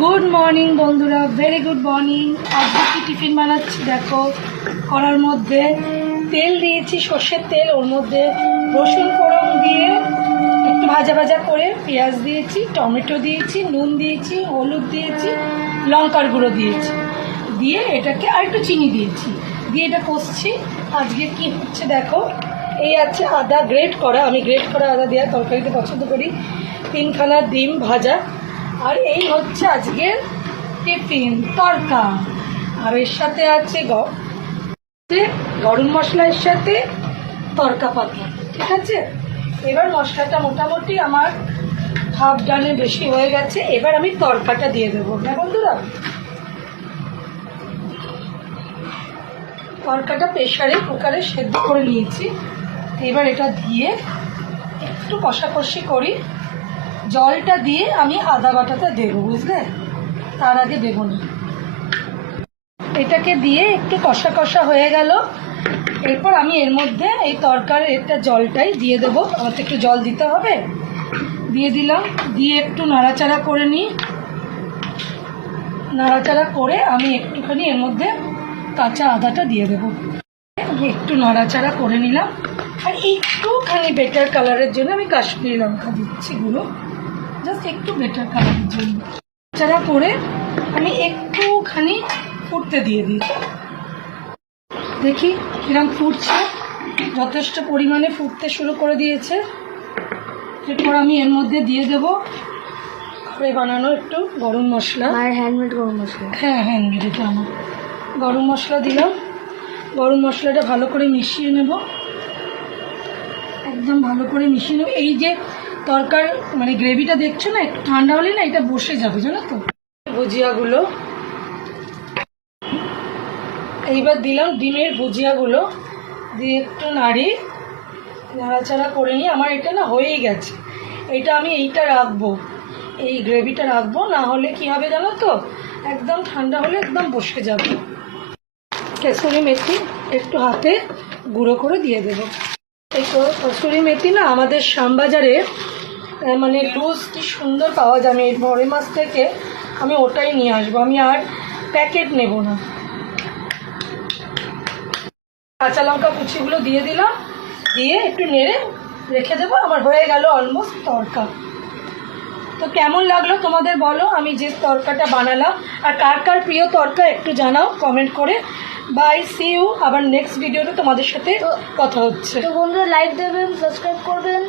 Good morning বন্ধুরা, very good morning. আজকে কি টিফিন বানাচ্ছি দেখো। কড়ার মধ্যে তেল দিয়েছি, সর্ষের তেল, ওর মধ্যে রসুন ফোড়ন দিয়ে একটু ভাজা ভাজা করে পেঁয়াজ দিয়েছি, টমেটো দিয়েছি, নুন দিয়েছি, হলুদ দিয়েছি, লঙ্কার গুঁড়ো দিয়েছি, দিয়ে এটাকে আর একটু চিনি দিয়েছি, দিয়ে এটা কষছি। আজকে কি হচ্ছে দেখো, এই আছে আদা গ্রেট করা, আমি গ্রেট করা আদা দেওয়া তরকারিতে পছন্দ করি, 3খানা ডিম ভাজা, আর এই হচ্ছে আজকের টিফিন তরকা। আর এর সাথে আছে গরম মশলার সাথে তরকা পাতা। ঠিক আছে, এবার মশলাটা মোটামুটি আমার হাফ ডানে বেশি হয়ে গেছে। এবার আমি তরকাটা দিয়ে দেবো। হ্যাঁ বন্ধুরা, তরকাটা প্রেশারে কুকারে সেদ্ধ করে নিয়েছি। এবার এটা দিয়ে একটু কষাকষি করি, জলটা দিয়ে আমি আদা বাটাটা দেবো, বুঝলে, তার আগে দেবো না। এটাকে দিয়ে একটু কষা কষা হয়ে গেল, এরপর আমি এর মধ্যে এই তরকারির একটা জলটাই দিয়ে দেবো। আমার তো একটু জল দিতে হবে, দিয়ে দিলাম। দিয়ে একটু নাড়াচাড়া করে নিই, নাড়াচাড়া করে আমি একটুখানি এর মধ্যে কাঁচা আদাটা দিয়ে দেবো। একটু নাড়াচাড়া করে নিলাম, আর একটুখানি বেটার কালারের জন্য আমি কাশ্মীরি লঙ্কা দিচ্ছি গুঁড়ো, জাস্ট একটু বেটার কালারের জন্য। নাড়াচাড়া করে আমি একটুখানি ফুটতে দিয়ে দিই, দেখি কিরম ফুটছে। যথেষ্ট পরিমাণে ফুটতে শুরু করে দিয়েছে। এরপর আমি এর মধ্যে দিয়ে দেবো ঘরে বানানো একটু গরম মশলা, হ্যান্ডমেড গরম মশলা। হ্যাঁ, হ্যান্ডমেড, এটা আমার গরম মশলা দিলাম। গরম মশলাটা ভালো করে মিশিয়ে নেব, একদম ভালো করে মিশিয়ে নেব। এই যে তরকার মানে গ্রেভিটা দেখছো না, একটু ঠান্ডা হলে না এটা বসে যাবে, জানো তো। ভুজিয়াগুলো এইবার দিলাম, ডিমের ভুজিয়াগুলো দিয়ে একটু নাড়াচাড়া করে নিই। আমার এটা না হয়েই গেছে, এটা আমি এইটা রাখবো, এই গ্রেভিটা রাখবো, না হলে কি হবে জানো তো, একদম ঠান্ডা হলে একদম বসে যাবে। কসুরি মেথি একটু হাতে গুঁড়ো করে দিয়ে দেবো। এই কসুরি মেথি না আমাদের শ্যামবাজারে মানে লুজ কি সুন্দর পাওয়া যায়। আমি এই বড় মাছ থেকে আমি ওটাই নিয়ে আসবো, আমি আর প্যাকেট নেব না। কাঁচা লঙ্কা কুচিগুলো দিয়ে দিলাম, দিয়ে একটু নেড়ে রেখে দেবো। আমার হয়ে গেল অলমোস্ট তরকা। তো কেমন লাগলো তোমাদের বলো, আমি যে তরকাটা বানালাম। আর কার কার প্রিয় তরকা একটু জানাও কমেন্ট করে। Bye, see you. আবার নেক্সট ভিডিওতে তোমাদের সাথে কথা হচ্ছে। তো বন্ধুরা লাইক দেবেন, সাবস্ক্রাইব করবেন।